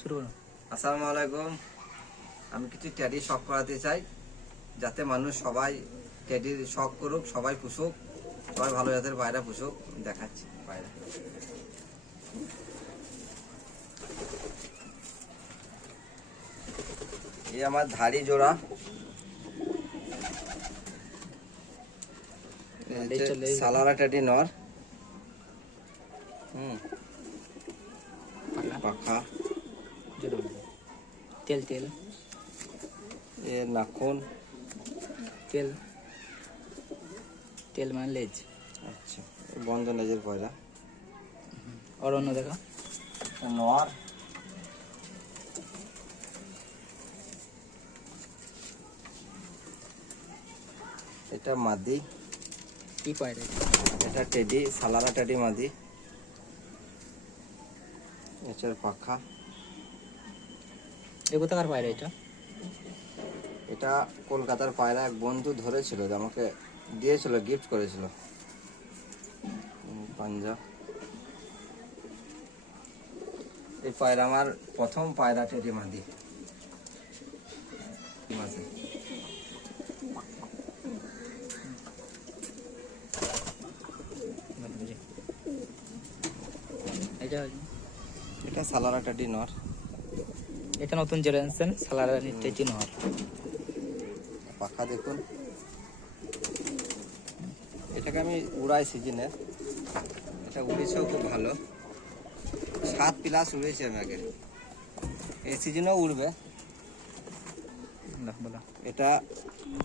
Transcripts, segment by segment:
শুরু করুন। আসসালামু আলাইকুম। আমি কিছু টেডি শখ করাতে চাই, যাতে মানুষ সবাই টেডির শখ করুক, সবাই পুষুক, সবাই ভালো জাতের পায়রা পুষুক। আমি দেখাচ্ছি পায়রা। এই আমার ধাড়ি জোড়া, সালারা টেডি নর। পাখা, তেল তেল এর নাখুন, তেল তেল মানে লেজ। আচ্ছা বন্ধ লেজের পায়রা। আর অন্য দেখা নর, এটা মাদি। কি পায়রা? এটা টেডি, সালারা টেডি মাদি। এটার পাখা। এ কোথাকার পায়রা এটা? এটা কলকাতার পায়রা, এক বন্ধু ধরেছিল, আমাকে দিয়েছিল, গিফট করেছিল। পাঞ্জা। এই পায়রা আমার প্রথম পায়রা টেডি মাদি। মাঝে এটা সালারা টেডি নর। এটা নতুন জেনারেশন সালারা টেডি নর। পাখা দেখুন। এটাকে আমি উড়াই সিজনে, এটা উড়েছেও খুব ভালো, 7+ উড়েছে আমাকে। এই সিজনেও উড়বে। এটা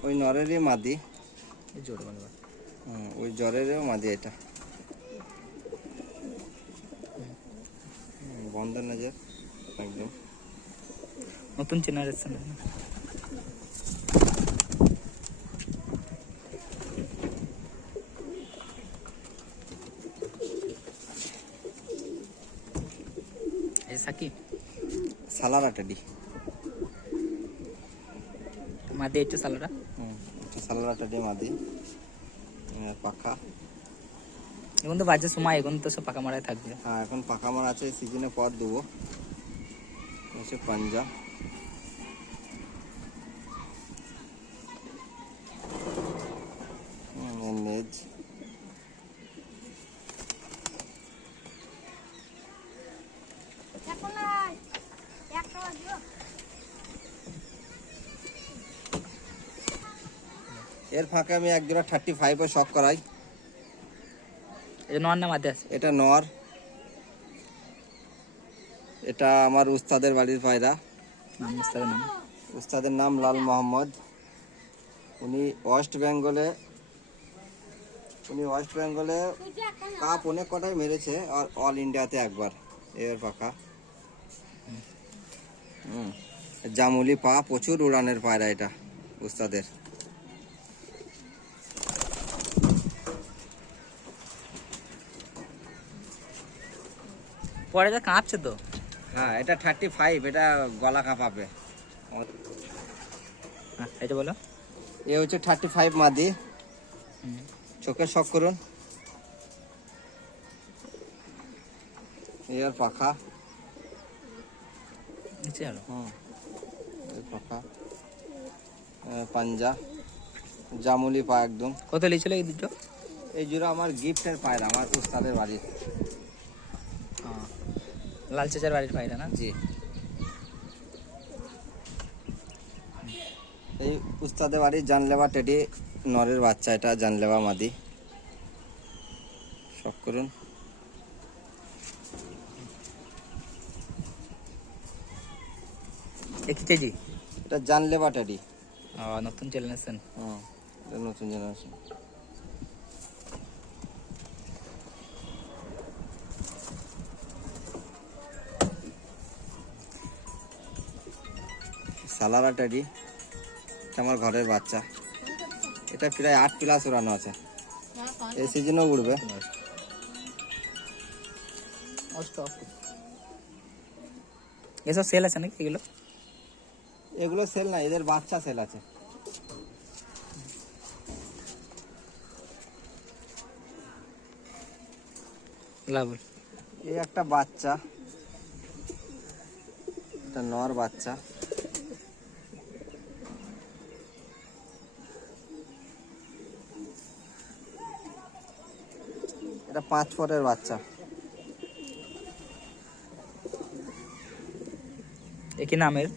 ওই নরেরই মাদি, ওই জ্বরেরও মাদি। এটা বন্ধ নজর একদম নতুন জেনারেশন। সাকিব সালারা টেডি মাদি। একটু সালারা, সালারা টেডি মাদি। পাখা। এখন তো বাজে সময়, এখন তো সব পাকা মারাই থাকবে। হ্যাঁ এখন পাকা মার আছে, সিজনে পর দেবো। হচ্ছে পাঞ্জা। লেজ। এর ফাঁকে আমি এক জোড়া 35 শখ করাই। এটা নর না মাদি আছে? এটা নর। এটা আমার উস্তাদের বাড়ির পায়রা। উস্তাদের নাম লাল মোহাম্মদ। উনি ওয়েস্ট বেঙ্গলে কাপ অনেক কটাই মেরেছে, আর অল ইন্ডিয়াতে একবার। এর পাখা। জামুলি পা, প্রচুর উড়ানের পায়রা এটা উস্তাদের। পরে যা কাঁপছে তো। হ্যাঁ এটা 35, এটা গলা কাঁপাবে। এটা বলো। এ হচ্ছে 35 মাদি। চোখে শখ করুন। এর পাখা। পাখা, পাঞ্জা, জামুলি পা একদম। কত লিছিল এই দুটো? এই জোড়া আমার গিফটের পায়রা, আমার উস্তাদের বাড়ির। লাল চাচার বাড়ির পায়রা না? জি। এই উস্তাদের বাড়ির জানলেবা টেডি নরের বাচ্চা, এটা জানলেবা মাদি। শখ করুন। কি কেজি? এটা জানলেবা টেডি। নতুন জেনারেশন। এটা নতুন জেনারেশন। সালারা টেডি, এটা আমার ঘরের বাচ্চা। এটা প্রায় 8+ উড়ানো আছে, এই সিজনেও উড়বে। এসব সেল আছে নাকি এগুলো? এগুলো সেল না, এদের বাচ্চা সেল আছে। লাভ। এই একটা বাচ্চা, এটা নর বাচ্চা। এটা 5 পরের বাচ্চা। একই নামের?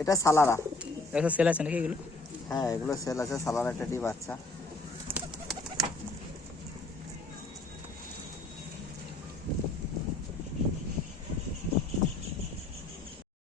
এটা সালারা। সেল আছে নাকি এগুলো? হ্যাঁ, এগুলো সেল আছে। সালারা টেডি বাচ্চা।